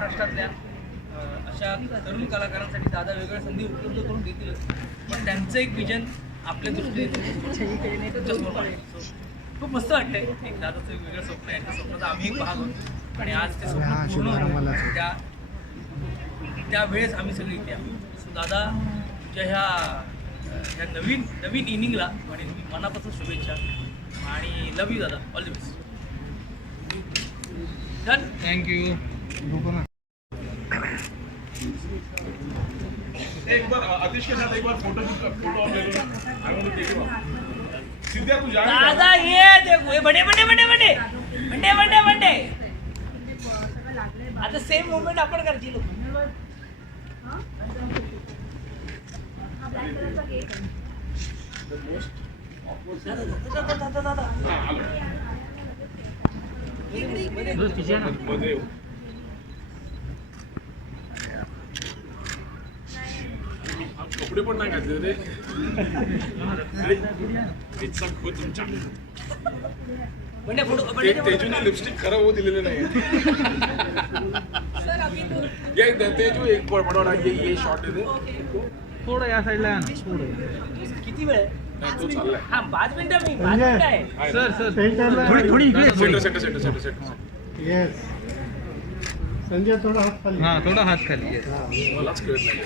महाराष्ट्रातल्या अशा तरुण कलाकारांसाठी दादा वेगळ्या संधी उपलब्ध करून देतील, पण त्यांचं एक विजन आपल्या दृष्टीने खूप मस्त वाटतंय. एक दादाचं एक वेगळं स्वप्न आहे, त्या स्वप्नाचा आम्ही एक भाग होतो आणि आज ते स्वप्न पूर्ण होतं. त्या वेळेस आम्ही सगळे इथे आहोत. सो दादा तुझ्या ह्या नवीन इनिंगला आणि मनापासून शुभेच्छा आणि लव्ह यू दादा. All the best. Done. Thank you. एक बार आतिश के साथ एक बार फोटो ले लो. I want to take you. सिद्धिया तू जा. दादा ये देखो बड़े आता सेम मोमेंट आपण करतील. कपडे पण नाही घातले रे. इट्स खूप तुमच्या तेजूने लिपस्टिक खराब होऊ दिलेले नाही. तेजू एक पडवडा ये शॉट दे. थोडं या साईडला किती वेळ तो चाललाय. हा 5 मिनिटं. मी 5 मिनिटं आहे. सर थोडी इकडे. सेंटर. येस संजय थोडा हात खाली. हां थोडा हात खाली. मलाच कळत नाही.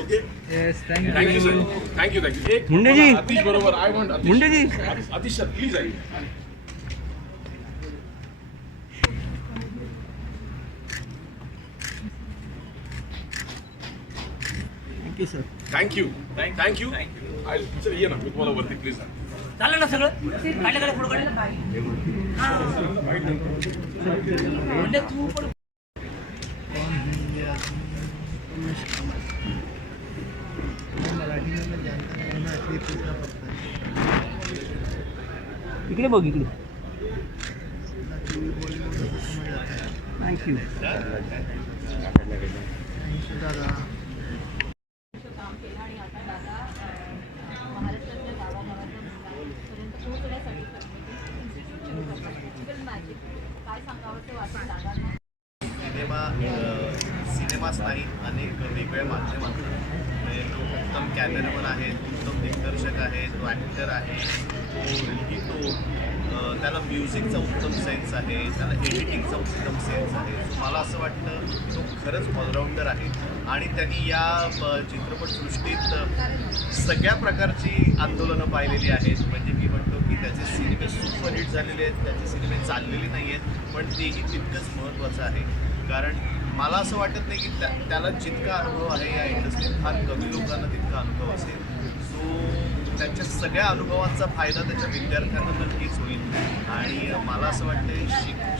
Okay. Yes thank you sir. Thank you. एक मुंडेजी. आतिश बरोबर. I want मुंडेजी. Atish sir please I. Thank you sir. Thank you. I sir ये ना मी तुम्हाला वरती प्लीज. झालं ना सगळं. काढलं फोटो काढलं. म्हणजे तू पण इकडे बघ. इकडे थँक्यू. दादा काम केलं आणि आता दादा महाराष्ट्रातल्या गावागावापर्यंत पोहोचण्यासाठी मॅजिक काय सांगावं ते वाटतं दादांना. सिनेमाच नाही, अनेक वेगवेगळ्या माध्यमातून म्हणजे तो उत्तम कॅमेरामन आहे, उत्तम दिग्दर्शक आहे, तो ॲक्टर आहे, तो लिहितो, त्याला म्युझिकचा उत्तम सेन्स आहे, त्याला एडिटिंगचा उत्तम सेन्स आहे. मला असं वाटतं तो खरंच ऑलराऊंडर आहे आणि त्यांनी या चित्रपटसृष्टीत सगळ्या प्रकारची आंदोलनं पाहिलेली आहेत. म्हणजे मी म्हणतो की त्याचे सिनेमे सुपरहिट झालेले आहेत, त्याचे सिनेमे चाललेले नाही आहेत, पण तेही तितकंच महत्त्वाचं आहे. कारण मला असं वाटत नाही की त्याला जितका अनुभव आहे या इंडस्ट्रीत फार कमी लोकांना तितका अनुभव असेल. सो त्याच्या सगळ्या अनुभवांचा फायदा त्याच्या विद्यार्थ्यांना नक्कीच होईल आणि मला असं वाटतं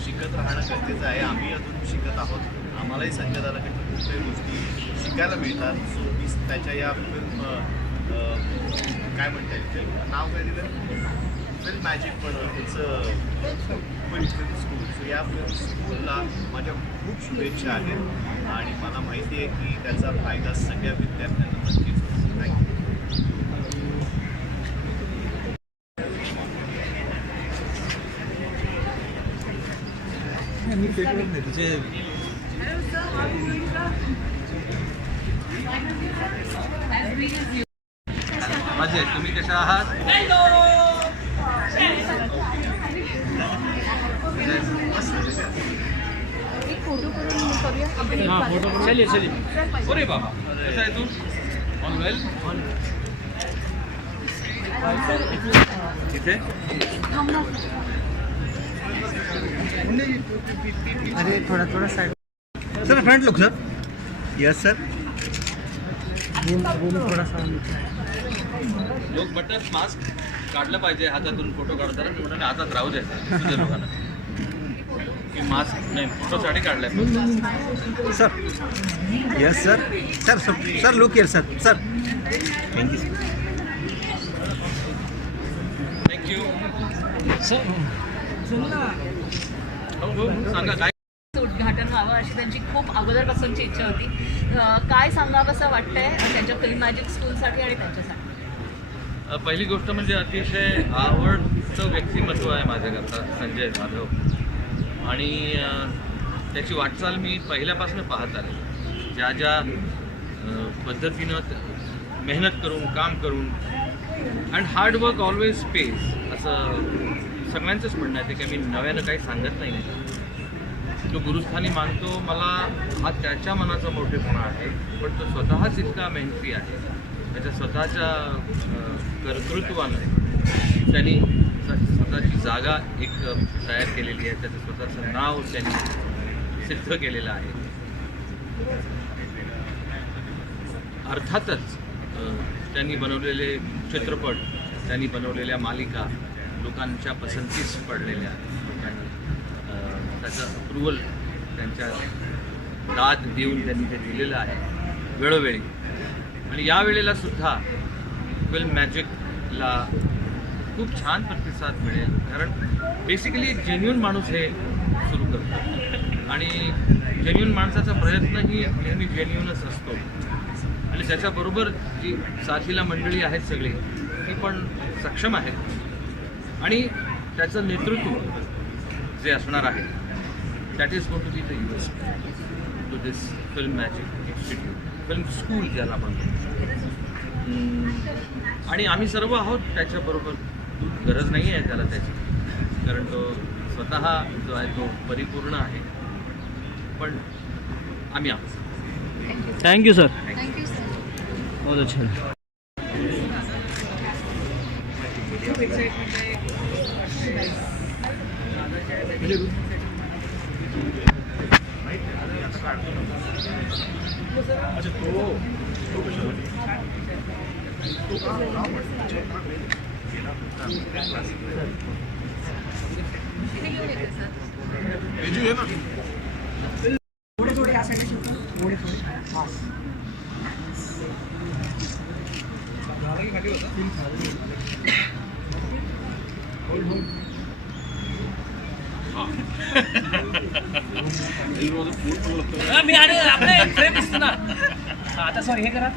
शिकत राहणं गरजेचं आहे. आम्ही अजून शिकत आहोत. आम्हालाही संजय दादाकडनं खूप काही गोष्टी शिकायला मिळतात. सो मी त्याच्या या फिल्म काय म्हणता येईल फिल्म नाव काय दिलं फिल्म मॅजिक पण फिल्म स्कूल. सो या फिल्म स्कूलला माझ्या खूप शुभेच्छा आहेत आणि मला माहिती आहे की त्याचा फायदा सगळ्या विद्यार्थ्यांना नक्कीच होतो. थँक्यू. माझे तुम्ही कशा आहात? एक फोटो करून करूया. हां फोटो करून. चलिए. अरे बाबा कसा आहे तू? ऑल वेल. इथे अरे थोड़ा side. Sir front look sir. Yes sir. थोड़ा सा लोक म्हणतात मास्क काढलं पाहिजे हातातून फोटो काढताना. मी म्हणाले हातात राहू दे तुझ्या लोकांना की मास्क नाही फोटोसाठी काढलाय. Sir. Yes sir. Sir look here sir. Thank you thank you. सांगा काय उद्घाटन व्हावं अशी त्यांची खूप अगोदरपासूनची इच्छा होती. काय सांगावं असं वाटतंय त्यांच्या फिल्म मॅजिक स्कूलसाठी आणि त्यांच्यासाठी? पहिली गोष्ट म्हणजे अतिशय आवडतं व्यक्तिमत्व आहे माझ्याकरता संजय जाधव. आणि त्याची वाटचाल मी पहिल्यापासून पाहत आले. ज्या ज्या पद्धतीनं मेहनत करून काम करून अँड हार्डवर्क ऑलवेज पेज असं सगळ्यांचंच म्हणणं आहे. ते काही मी नव्यानं काही सांगत नाही. तो गुरुस्थानी मानतो. मला हा त्याच्या मनाचा मोठेपणा आहे, पण तो स्वतःच इतका मेहनती आहे. त्याच्या स्वतःच्या कर्तृत्वाने त्यांनी स्वतःची जागा एक तयार केलेली आहे. त्याचं स्वतःचं नाव त्यांनी सिद्ध केलेलं आहे. अर्थातच त्यांनी बनवलेले चित्रपट, त्यांनी बनवलेल्या मालिका लोकांच्या पसंतीस पडलेल्या लोकांनी त्याचं अप्रुव्हल त्यांच्या दाद देऊन त्यांनी ते दिलेलं आहे वेळोवेळी. आणि या वेळेला सुद्धा फिल्म मॅजिकला खूप छान प्रतिसाद मिळेल. कारण बेसिकली एक जेन्युइन माणूस हे सुरू करतो आणि जेन्युइन माणसाचा प्रयत्नही नेहमी जेन्युइनच असतो. आणि त्याच्याबरोबर जी साथीला मंडळी आहेत सगळी, ती पण सक्षम आहेत. आणि त्याचं नेतृत्व जे असणार आहे that is going to be the USP to this film magic institute, film school ज्याला म्हणतो. आणि आम्ही सर्व आहोत त्याच्याबरोबर. गरज नाही आहे त्याला त्याची, कारण तो स्वतः जो आहे तो परिपूर्ण आहे. पण आम्ही आहोत. Thank you sir. Thank you sir. बहुत अच्छा. अच्छा तो कशाला? तेजू आहे ना. मी आणि आपलं फ्रेम दिसतो ना. आता सॉरी हे करा.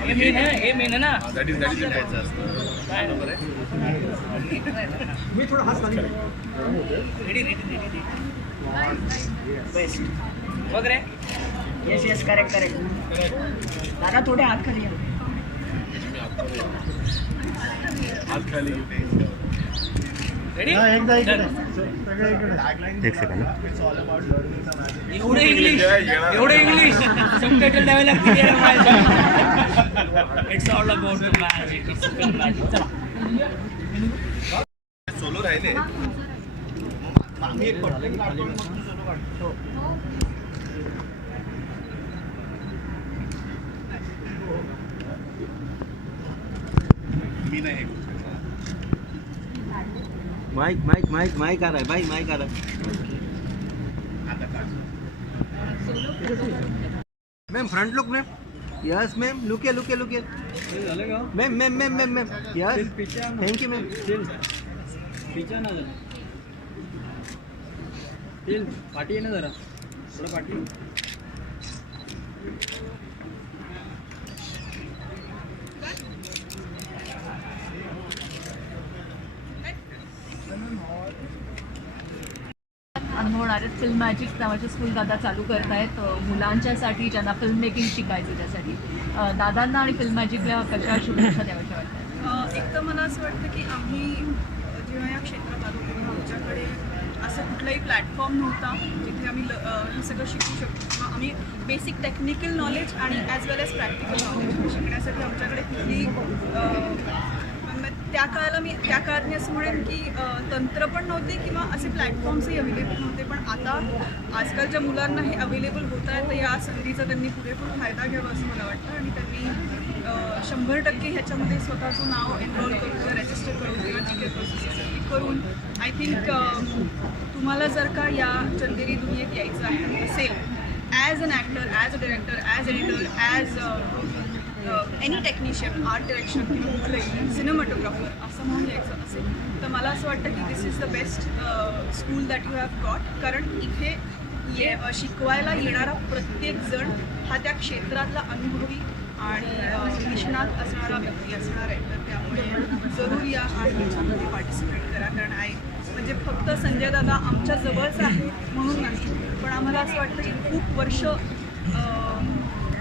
हे मेन आहे, हे मेन आहे ना. दॅट इज घ्यायचं असतं. काय मी थोडा हात खाली. रेडी रेडी रेडी बेस्ट बघ रे. Yes yes correct correct. दादा थोडे हात खाली या. हात खाली. रेडी एकदा इकडे. एक सेकंड. एवढं इंग्लिश एवढं इंग्लिश सबटायटल द्यावे लागतील. It's all about the magic. It's film magic. चला सोलो राहिले. आम्ही एक content काढतो, मग तू सोलो काढतो. मी नाही. माइक माइक माइक माइक आ रहा है भाई, माइक आ रहा है. आता काढतो. Ma'am front look ma'am. Yes ma'am. Look है लुक है लुक है. Ma'am ma'am ma'am ma'am ma'am. Yes thank you ma'am. पीछे ना जरा तेल पाठी आहे ना जरा थोडं पाठी. अनुभवणारे फिल्म मॅजिक नावाचे स्कूल दादा चालू करत आहेत मुलांच्यासाठी ज्यांना फिल्म मेकिंग शिकायचं त्यासाठी. दादांना आणि फिल्म मॅजिकला कशा शुभेच्छा द्याव्याशा वाटतात? एक तर मला असं वाटतं की आम्ही जेव्हा या क्षेत्रात आलो तेव्हा आमच्याकडे असं कुठलाही प्लॅटफॉर्म नव्हता जिथे आम्ही हे सगळं शिकू शकतो किंवा आम्ही बेसिक टेक्निकल नॉलेज आणि ॲज वेल एज प्रॅक्टिकल नॉलेज शिकण्यासाठी आमच्याकडे कुठली त्या काळात मी असं म्हणेन की तंत्र पण नव्हते किंवा असे प्लॅटफॉर्म्सही अवेलेबल नव्हते. पण आता आजकालच्या मुलांना हे अवेलेबल होत आहे, तर या संधीचा त्यांनी पुरेपूर फायदा घ्यावा असं मला वाटतं. आणि त्यांनी 100% ह्याच्यामध्ये स्वतःचं नाव एनरोल करून रजिस्टर करून किंवा जी काही प्रोसेस करून आय थिंक तुम्हाला जर का या चंदेरी दुनियेत यायचं असेल as an actor, as a director, as editor, as any technician, art direction किंवा कुठलंही सिनेमॅटोग्राफर असं म्हणून यायचं असेल तर मला असं वाटतं की this is the best school that you have got. कारण इथे शिकवायला येणारा प्रत्येकजण हा त्या क्षेत्रातला अनुभवी आणि निष्णात असणारा व्यक्ती असणार आहे. तर त्यामुळे जरूर या आणि ह्याच्यामध्ये पार्टिसिपेट करा. कारण म्हणजे फक्त संजय दादा आमच्या जवळच आहे म्हणून नाही, पण आम्हाला असं वाटतं की खूप वर्ष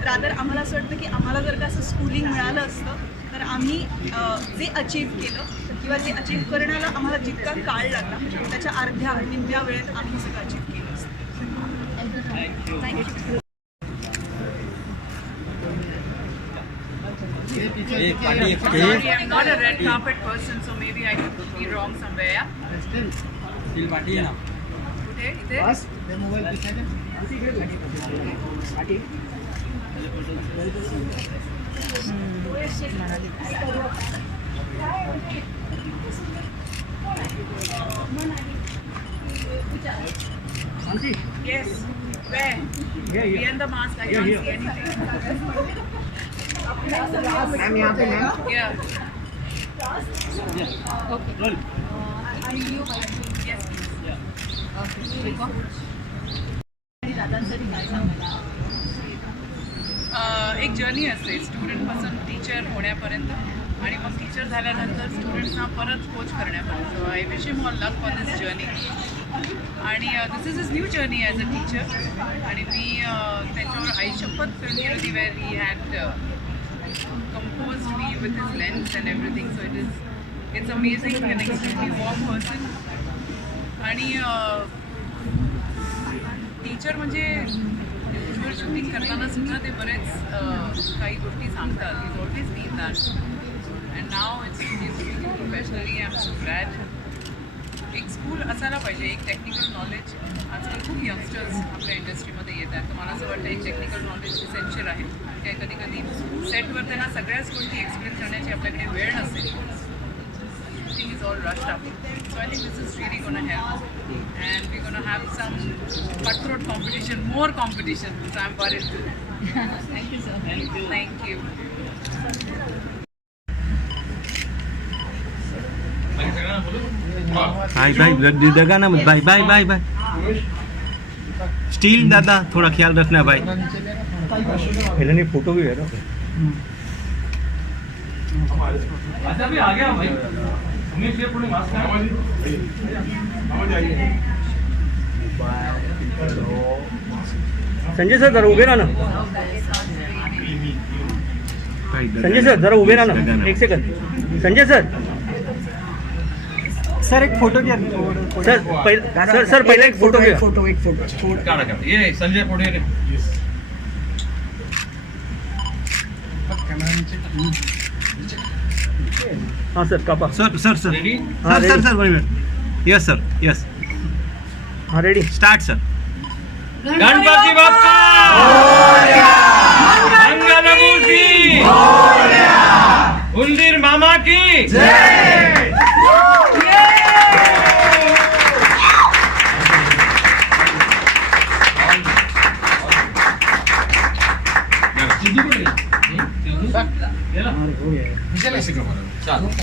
रादर आम्हाला असं वाटतं की आम्हाला जर का असं स्कूलिंग मिळालं असतं तर आम्ही जे अचीव केलं किंवा जे अचीव करण्याला आम्हाला जितका काळ लागला त्याच्या अर्ध्या निम्म्या वेळेत आम्ही सगळं अचीव केलं असतं. Thank you. Sorry, I'm not a red carpet person, so maybe I could be wrong somewhere. Yeah? Steel पाठी आहे ना. कुठे? इथे? Yes. Where? Behind the mask, I can't see anything. I'm यहाँ पे मैम. Yeah. Yes. दादांसाठी काय सांगायला? एक जर्नी असते स्टुडंटपासून टीचर होण्यापर्यंत आणि मग टीचर झाल्यानंतर स्टुडंट्सना परत कोच करण्यापर्यंत. So I wish him all luck for this journey आणि this is his new journey as a teacher आणि मी त्याच्यावर आईशपथ फिल्म केली होती where he had composed me with his lens and everything, so it's amazing. An extremely warm person आणि teacher म्हणजे usual shooting करताना सुद्धा ते बरेच काही गोष्टी सांगतात. Is always been that and now it's professionally I am so glad. एक स्कूल असायला पाहिजे, एक टेक्निकल नॉलेज. आजकाल खूप यंगस्टर्स आपल्या इंडस्ट्रीमध्ये येतात, तर मला असं वाटतं एक टेक्निकल नॉलेज इसेन्शियल आहे. काय कधी कधी सेटवर त्यांना सगळ्याच गोष्टी एक्सप्लेन करण्याची आपल्याकडे वेळ नसते. Everything is all rushed up. So I think this is really going to help. And we're going to have some cutthroat competition, more competition. So I'm worried too. Thank you, sir. Thank you. Bye bye दगा ना मत. Bye bye bye bye. स्टील दादा थोड़ा ख्याल रखना भाई. पहले नहीं फोटो भी है ना. अच्छा भी आ गया भाई. उमेश ये पूरी मास्क है. संजय सर जरा उभे राहा ना. संजय सर जरा उभे राहा ना. एक सेकंद. संजय सर. सर एक फोटो घ्या. सर पहिला एक फोटो घ्या. काढा. ये संजय पुढे रे. हाँ सर कापा. Sir sir sir ready. Sir sir sir 1 minute. Yes sir yes. हाँ ready. Start sir. Ganpati Bappa मंगलमूर्ती उंदीर मामा की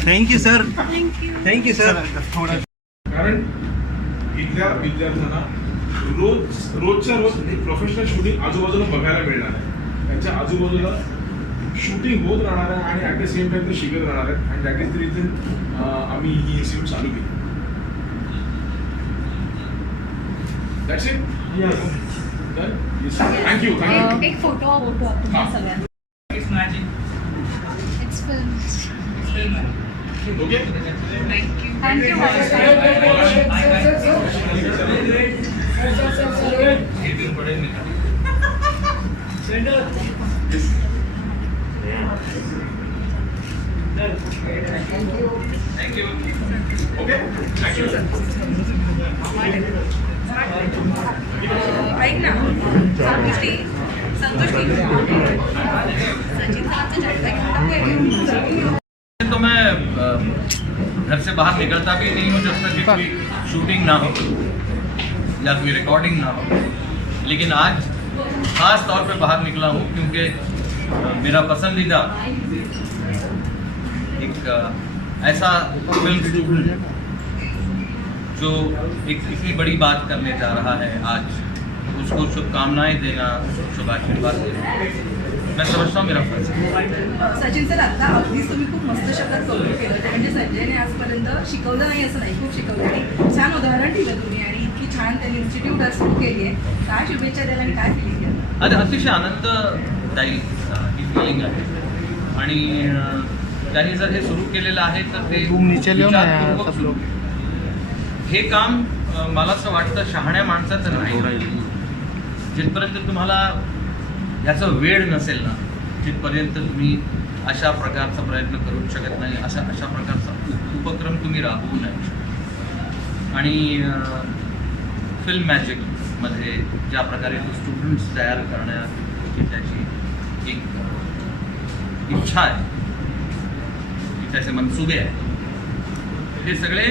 thank you sir. Thank you sir. कारण इथल्या विद्यार्थ्यांना रोजच्या रोज प्रोफेशनल शूटिंग आजूबाजूला बघायला मिळणार आहे. त्यांच्या आजूबाजूला शूटिंग होत राहणार आहे आणि ॲट द सेम टाइम ते शिकत राहणार आहेत आणि दॅट इज द रिझन आम्ही ही इन्स्टिट्यूट चालू केली. That's it. थँक्यू. एक फोटो तुमच्या सगळ्यांना. It's magic. It's film. It's film. Okay. Thank you. Thank you. ये भी बड़े में. Thank you. ओके. थँक्यू. ऐक ना संतुष्टी सचिन साहबचा झटका घेऊन तो मैं घर से बाहर निकलता भी नहीं हूँ जब तक कि कोई शूटिंग ना हो या कोई रिकॉर्डिंग ना हो. लेकिन आज ख़ास तौर पे बाहर निकला हूँ क्योंकि मेरा पसंदीदा एक ऐसा फिल्म स्टूडेंट जो एक इतनी बड़ी बात करने जा रहा है आज, उसको शुभकामनाएं देना, शुभ आशीर्वाद देना मैं समझता हूँ मेरा फर्ज है। सचिन सर, आता अगदीच तुम्ही खूप मस्त शब्दात कौतुक केलं ते म्हणजे संजयने आजपर्यंत शिकवलं नाही असं नाही, खूप शिकवलं नाही. छान उदाहरण दिलं तुम्ही आणि इतकी छान त्यांनी इन्स्टिट्यूट सुरू केली आहे. काय शुभेच्छा द्याल आणि काय फिलिंग द्याल? आता अतिशय आनंददायी ही फिलिंग आहे आणि त्यांनी जर हे सुरू केलेलं आहे तर ते विचारपूर्वक सुरू केलं. हे काम मला असं वाटतं शहाण्या माणसाचं नाही. जिथपर्यंत तुम्हाला याचा वेळ नसेल ना तिथपर्यंत तुम्ही अशा प्रकारचा प्रयत्न करू शकत नाही. अशा प्रकारचा उपक्रम तुम्ही राबवू नाही. आणि फिल्म मॅजिकमध्ये ज्या प्रकारे तो स्टुडंट्स तयार करण्याची त्याची एक इच्छा आहे, त्याचे मनसुबे आहेत, हे सगळे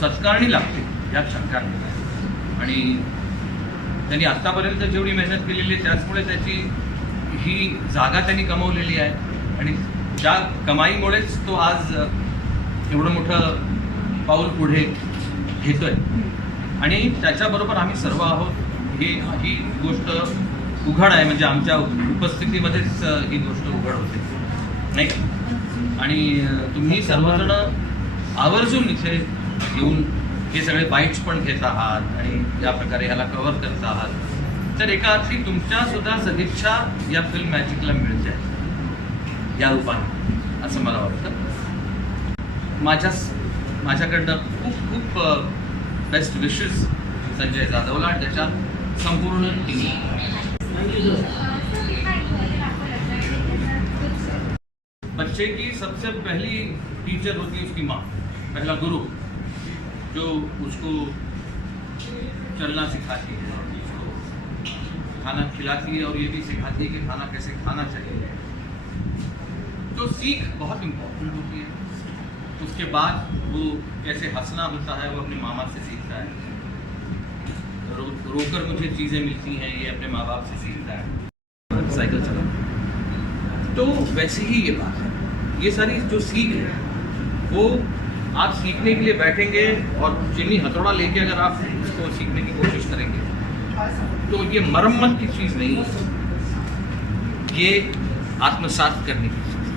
सत्कारणी लागतील या शंका नाही. आणि त्यांनी आत्तापर्यंत जेवढी मेहनत केलेली आहे त्याचमुळे त्याची ही जागा त्यांनी कमवलेली आहे आणि त्या कमाईमुळेच तो आज एवढं मोठं पाऊल पुढे घेतोय. आणि त्याच्याबरोबर आम्ही सर्व आहोत. ही गोष्ट उघड आहे, म्हणजे आमच्या उपस्थितीमध्येच ही गोष्ट उघड होते नाही का. आणि तुम्ही सर्वजण आवर्जून इथे येऊन हे सगळे बाईट्स पण घेत आहात आणि या प्रकारे ह्याला कव्हर करत आहात, तर एका अर्थी तुमच्यासुद्धा सदिच्छा या फिल्म मॅजिकला मिळते या रूपाने असं मला वाटतं. माझ्याकडनं खूप बेस्ट विशेस संजय जाधवला आणि त्याच्या संपूर्ण टीम. बच्चे की सबसे पहली टीचर होती है उसकी माँ, पहला गुरु जो उसको चलना सिखाती है, उसको खाना खिलाती है और ये भी सिखाती है कि खाना कैसे खाना चाहिए. तो सीख बहुत इम्पोर्टेंट होती है. उसके बाद वो कैसे हंसना होता है वो अपने मामा से सीखता है. रोकर मुझे चीज़ें मिलती हैं ये अपने माँ बाप से सीखता है. साइकिल चलाना तो वैसे ही ये बात है. ये सारी जो सीख है वो आप सीखने के लिए बैठेंगे और चिन्नी हथौड़ा लेके अगर आप इसको सीखने की कोशिश करेंगे तो ये मरम्मत की चीज़ नहीं है. ये आत्मसात करने की चीज़,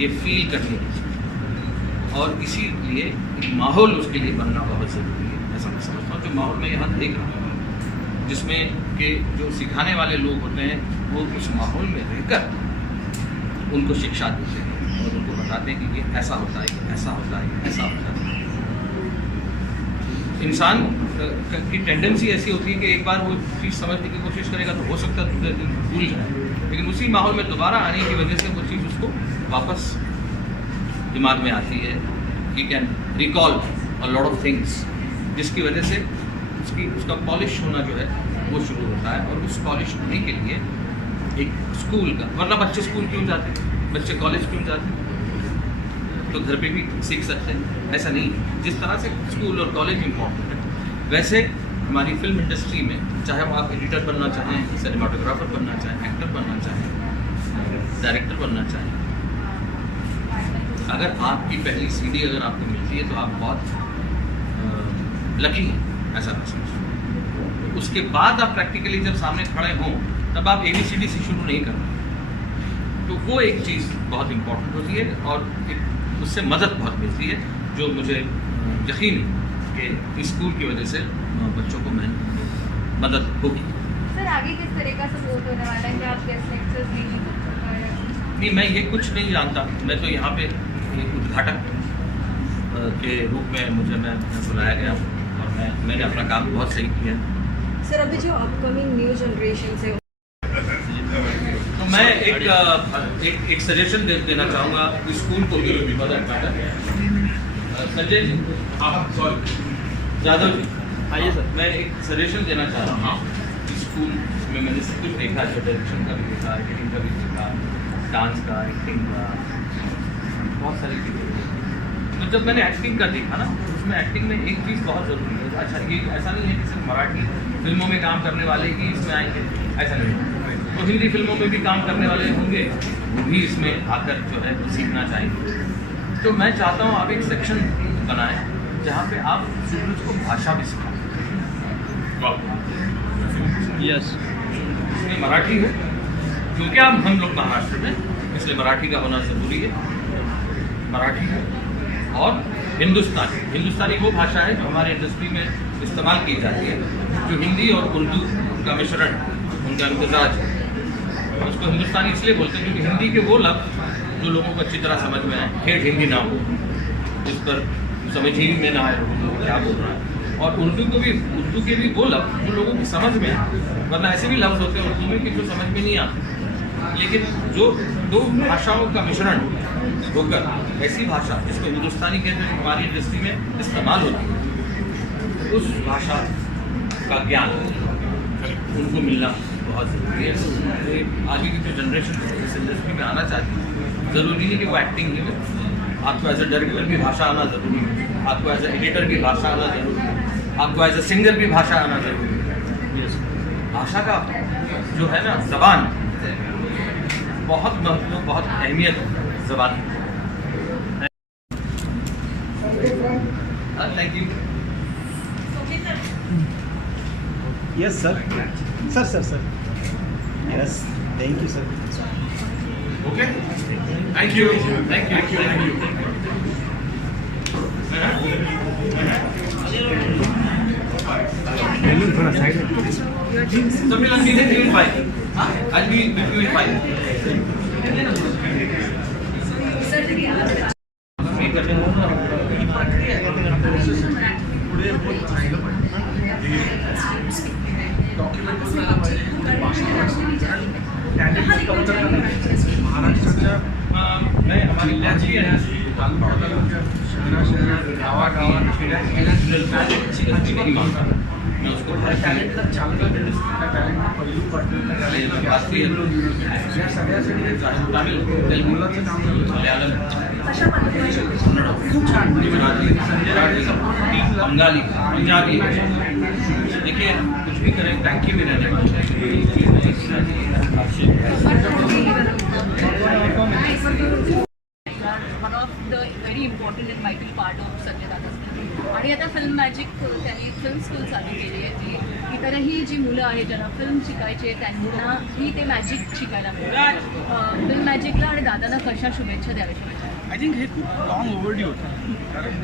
ये फील करने की चीज़, और इसीलिए एक माहौल उसके लिए बनना बहुत ज़रूरी है. ऐसा मैं समझता हूँ. जो माहौल में यहाँ देख रहा हूँ जिसमें कि जो सिखाने वाले लोग होते हैं वो उस माहौल में रहकर उनको शिक्षा देते हैं और उनको बताते हैं कि ये ऐसा होता है, ये ऐसा होता है, ये ऐसा होता है. इंसान की टेंडेंसी ऐसी होती है कि एक बार वो चीज़ समझने की कोशिश करेगा तो हो सकता है दूसरे दिन भूल जाए, लेकिन उसी माहौल में दोबारा आने की वजह से वो चीज़ उसको वापस दिमाग में आती है. He can recall a lot of things, जिसकी वजह से उसका पॉलिश होना जो है वो शुरू होता है. और उस पॉलिश होने के लिए एक स्कूल का, वरना बच्चे स्कूल क्यों जाते हैं, बच्चे कॉलेज क्यों जाते हैं, तो घर पे भी सीख सकते हैं. ऐसा नहीं, जिस तरह से स्कूल और कॉलेज इम्पोर्टेंट है वैसे हमारी फिल्म इंडस्ट्री में चाहे वो आप एडिटर बनना चाहें, सिनेमाटोग्राफर बनना चाहें, एक्टर बनना चाहें, डायरेक्टर बनना चाहें, अगर आपकी पहली सीडी अगर आपको मिलती है तो आप बहुत लकी हैं, ऐसा मैं समझता हूँ. उसके बाद आप प्रैक्टिकली जब सामने खड़े हों तब आप ABCD से शुरू नहीं करते. तो वो एक चीज़ बहुत इम्पोर्टेंट होती है और उससे मदद बहुत मिलती है, जो मुझे यकीन है कि स्कूल की वजह से बच्चों को मदद होगी. सर आगे किस तरह का सपोर्ट होने वाला है कि आप गेस्ट लेक्चर्स नहीं, मैं ये कुछ नहीं जानता. मैं तो यहाँ पे एक उद्घाटक के रूप में मैं बुलाया गया और मैंने अपना काम बहुत सही किया. सर, अभी जो अपकमिंग न्यू जनरेशन है तो मैं एक सजेशन देना चाहूँगा स्कूल को भी. संजय जी, सॉरी यादव जी, आइए सर. मैं एक सजेशन देना चाह रहा हूँ. स्कूल में मैंने सब कुछ देखा है, डायरेक्शन का भी देखा, एडिटिंग का भी देखा, डांस का, एक्टिंग का, बहुत सारी चीज़ें. तो जब मैंने एक्टिंग का देखा ना, उसमें एक्टिंग में एक चीज़ बहुत ज़रूरी है. अच्छा, ये ऐसा नहीं है कि सिर्फ मराठी फिल्मों में काम करने वाले ही इसमें आएंगे, ऐसा नहीं है. तो हिंदी फिल्मों में भी काम करने वाले होंगे, वो भी इसमें आकर जो है सीखना चाहेंगे. तो मैं चाहता हूँ आप एक सेक्शन बनाएं जहाँ पे आप स्टूडेंट्स को भाषा भी सिखाएं. यस. इसमें मराठी हो क्योंकि हम लोग महाराष्ट्र में, इसलिए मराठी का होना ज़रूरी है। मराठी और हिंदुस्तानी वो भाषा है जो हमारे इंडस्ट्री में इस्तेमाल की जाती है, जो हिंदी और उर्दू का मिश्रण, उनका इम्तजाज है। उसको हिंदुस्तानी इसलिए बोलते हैं क्योंकि हिंदी के वो लफ्ज़ जो लोगों को अच्छी तरह समझ में आए, ठेठ हिंदी ना हो, जिस पर समझ ही में ना आए लोगों को क्या बोल रहा है। और उर्दू के भी वो लफ्ज़ जो लोगों की समझ में आए, वरना ऐसे भी लफ्ज़ होते हैं उर्दू में कि जो समझ में नहीं आते, लेकिन जो दो भाषाओं का मिश्रण होकर ऐसी भाषा जिसको हिंदुस्तानी कहते हैं हमारी इंडस्ट्री में इस्तेमाल होती है, उस भाषा का ज्ञान उनको मिलना बहुत ज़रूरी है। तो आगे की जो जनरेशन इस इंडस्ट्री में आना चाहती है, ज़रूरी नहीं कि वो एक्टिंग ही में, आपको एज ए डायरेक्टर भी भाषा आना ज़रूरी है, आपको एज ए एडिटर भी भाषा आना ज़रूरी है, आपको एज ए सिंगर भी भाषा आना ज़रूरी है। भाषा का जो है ना ज़बान बहुत महत्व, बहुत अहमियत ज़बान है। Thank you. Yes sir, sir yes, thank you sir. Okay, thank you. थोड़ा साइड में। सम्मेलन भी है 5 आज भी 5 महाराष्ट्राच्या नाही हमारी लॅची आहे गावागावात मैं उसको टैलेंट चांगला टॅलेंट पहिलू या सगळ्यासाठी तमिळ तेलुगू मल्याळम कन्नड खूप छान गुजराती बंगाली पंजाबी देखिए कुछ भी करें थैंक यू मेरे one of the very important and vital part of Sanjay दादा's आणि आता फिल्म मॅजिक त्यांनी फिल्म स्कूल चालू केली आहे, जी इतरही जी मुलं आहेत ज्यांना फिल्म शिकायची आहे त्यांनाही ते मॅजिक शिकायला मिळतं. फिल्म मॅजिकला आणि दादांना कशा शुभेच्छा द्याव्यात? आय थिंक हे खूप लॉंग ओव्हरड्यू होतं, कारण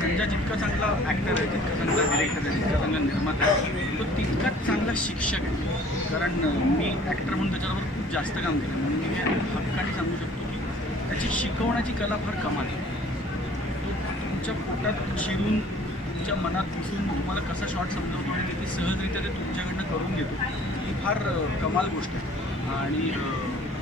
संजय जितका चांगला ॲक्टर आहे, जितका चांगला डिरेक्टर आहे, जितका चांगला निर्माता आहे, तो तितकाच चांगला शिक्षक आहे. कारण मी ॲक्टर म्हणून त्याच्याबरोबर खूप जास्त काम केलं, म्हणून मी हे हक्काने सांगू शकतो की त्याची शिकवण्याची कला फार कमाल आहे. तुमच्या पोटात शिरून, तुमच्या मनात घुसून तुम्हाला कसा शॉट समजवतो आणि किती सहजरित्या ते तुमच्याकडनं करून घेतो, ही फार कमाल गोष्ट आहे. आणि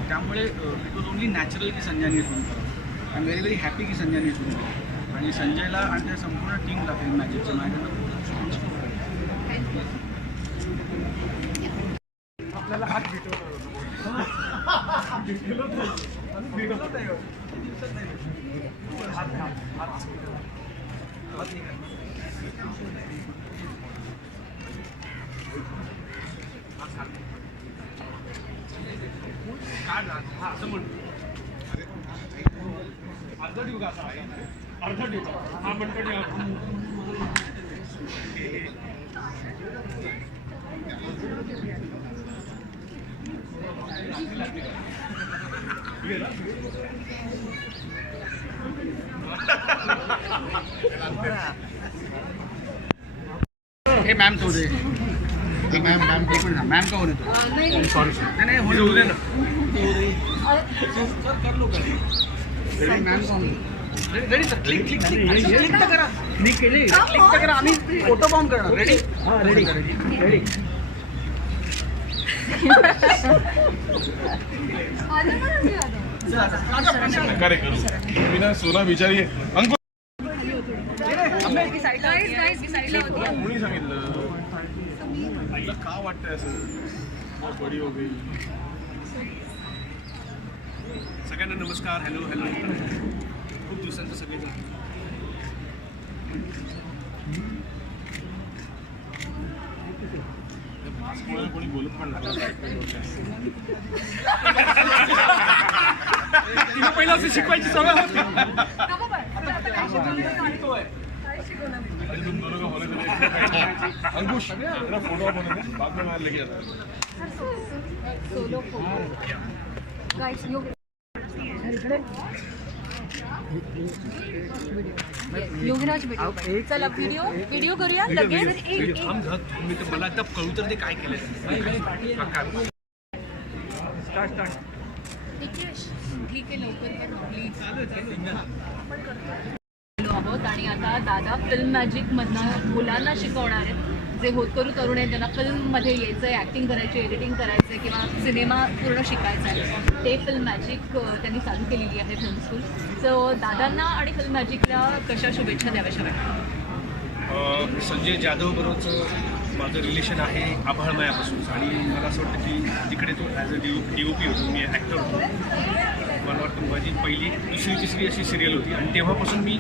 त्यामुळे इट वॉज ओनली नॅचरल की संजयने सुरू करावं. I am very very happy की संजयने सुरू करावं. आणि संजयला आणि त्या संपूर्ण टीमला फिल्म मॅजिकच्या माझ्याकडनं आपल्याला हात हे मॅम तो दे मॅम एक मिनिट मॅम का होणे सॉरी नाही होऊ दे ना सर मॅम का रेडी सर क्लिक तर करा क्लिक केले क्लिक तर करा आम्ही फोटो बॉम्ब करणार रेडी हां रेडी कार्य करू मी ना सोना विचारी अंकुर कोणी सांगितलं तुला का वाटतंय असं बडी हो गई. सगळ्यांना नमस्कार. हॅलो खूप दिवसांचं सगळेजण कोणी बोलत पण नाही. तिला पहिला असं शिकवायची सवय होती. दोन अंकुश तेरा फोटो बनने बाद में मैं लेके जाता solo photo guys Yograj video चला व्हिडिओ करूया लगेच मी तर मला आता कळू तर ते काय केलं ठीक आहे लवकर प्लीज आहोत आणि आता दादा फिल्म मॅजिकमधनं मुलांना शिकवणार आहेत जे होतकरू तरुण आहेत ज्यांना फिल्ममध्ये यायचं आहे ॲक्टिंग करायची एडिटिंग करायचं आहे किंवा सिनेमा पूर्ण शिकायचा आहे ते फिल्म मॅजिक त्यांनी चालू केलेली आहे फिल्म स्कूल सो दादांना आणि फिल्म मॅजिकला कशा शुभेच्छा द्याव्याशा वाटतात. संजय जाधव बरोबरचं माझं रिलेशन आहे आभाळमयापासून आणि मला असं वाटतं की तिकडे तो ॲज अ DOP होतो मी ॲक्टर होतो. मला वाटतं माझी पहिली दुसरी तिसरी अशी सिरियल होती आणि तेव्हापासून मी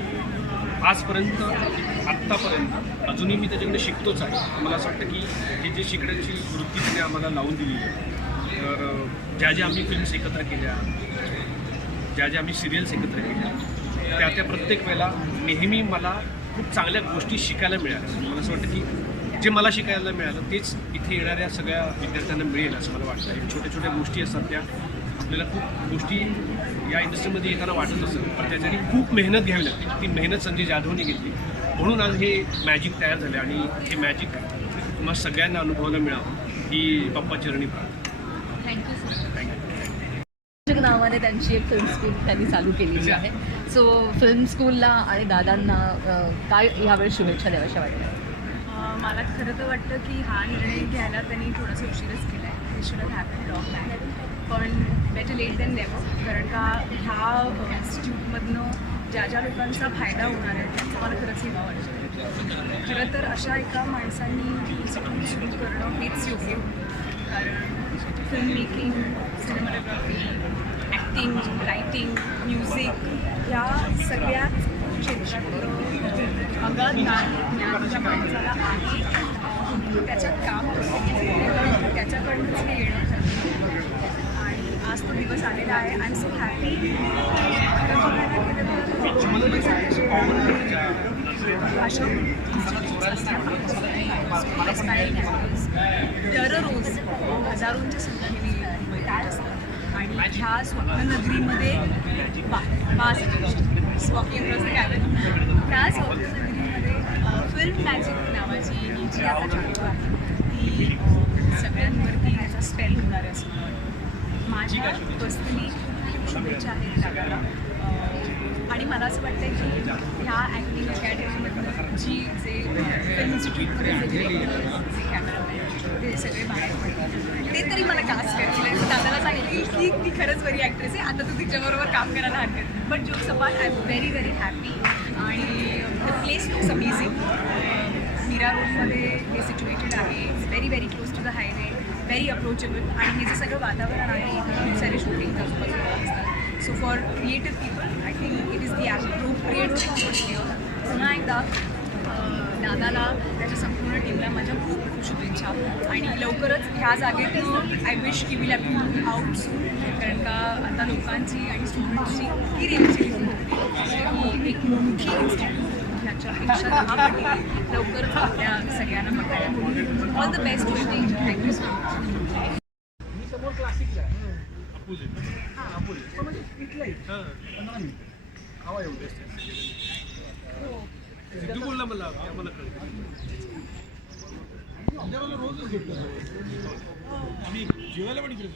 आजपर्यंत आत्तापर्यंत अजूनही मी त्याच्याकडे शिकतोच आहे. मला असं वाटतं की हे जे शिकण्याची वृत्ती तिने आम्हाला लावून दिली आहे तर ज्या आम्ही फिल्म्स एकत्र केल्या ज्या आम्ही सिरियल्स एकत्र केल्या त्या प्रत्येक वेळेला नेहमी मला खूप चांगल्या गोष्टी शिकायला मिळाल्या. मला असं वाटतं की जे मला शिकायला मिळालं तेच इथे येणाऱ्या सगळ्या विद्यार्थ्यांना मिळेल असं मला वाटतं. छोट्या छोट्या गोष्टी असतात त्या आपल्याला खूप गोष्टी या इंडस्ट्रीमध्ये येताना वाटत असेल पण त्याच्यासाठी खूप मेहनत घ्यावी लागते. ती मेहनत संजय जाधवने घेतली म्हणून आज हे मॅजिक तयार झाले आणि हे मॅजिक तुम्हाला सगळ्यांना अनुभवायला मिळावं ही बाप्पा चरणी प्रार्थना. Thank you sir. थँक्यू. नावाने त्यांची एक फिल्म स्कूल त्यांनी चालू केलेली आहे सो फिल्म स्कूलला आणि दादांना काय ह्यावेळेस शुभेच्छा द्याव्याशा वाटल्या. मला खरं तर वाटतं की हा निर्णय घ्यायला त्यांनी थोडासा उशीरच केला आहे. हे शुड हॅपन लॉंग बॅक पण बेटर लेट दॅन नेव्हर कारण का ह्या इन्स्टिट्यूटमधनं ज्या लोकांचा फायदा होणार आहे त्यांचं मला खरंच हेवा वाटतं. खरं तर अशा एका माणसांनी इन्स्टिट्यूट सुरू करणं हेच योग्य होतं कारण film making cinematography acting writing music या सगळ्याच क्षेत्रातलं अगाध ज्ञान ज्या माणसाला आहे त्याच्यात काम करतो त्याच्याकडूनच हे येणं ठरतं आणि आज तो दिवस आलेला आहे आय एम सो हॅपी. खरं बघायला गेलं तर अशा दररोज हजारोंच्या संख्येने भेटत असतात आणि ह्या स्वप्ननगरीमध्ये वॉकिंग अक्रॉस द कॅबिन त्या स्वप्ननगरीमध्ये फिल्म मॅजिक नावाची ही जी आता चालू आहे ती सगळ्यांवरती ह्याचा स्पेल होणार आहे असं मला वाटतं. माझ्या पर्सनली शुभेच्छा आहेत दादाला आणि मला असं वाटतं की ह्या ॲक्टिंग अकॅडमीमधनं जे फिल्म इन्स्टिट्यूटमध्ये जे डिरेक्टर जे कॅमेरामॅन ते सगळे बाहेर पडतात ते तरी मला कास्ट करतील. दादाला सांगितली की ती खरंच बरी ॲक्ट्रेस आहे आता तू तिच्याबरोबर काम करायला हरकत but jokes apart I am very very happy आणि the place looks amazing. Mira रोडमध्ये हे सिच्युएटेड आहे it's very very close to the highway very approachable आणि हे जे सगळं वातावरण आहे खूप सारे शूटिंग आजूबाजूला असतात. So for creative people I think it is the appropriate पुन्हा एकदा दादाला त्याच्या संपूर्ण टीमला माझ्या खूप खूप शुभेच्छा आणि लवकरच ह्या जागेत आय विश की विल हॅव आउट सून कारण का आता लोकांची आणि स्टुडंट्सची ही रिॲक्शन ही एक मोठी इन्स्टिट्यूट ह्याच्यापेक्षा 10 पटीने लवकरच आपल्या सगळ्यांना बघायला ऑल द बेस्ट गोष्टी. Thank you so much. समोर क्लासिकला आहे म्हणजे इथलंही हवा एवढे सिद्धू बोलला मला आम्हाला कळलं आमच्याकडे रोजच घेतलं आम्ही जेवायला पण इकडे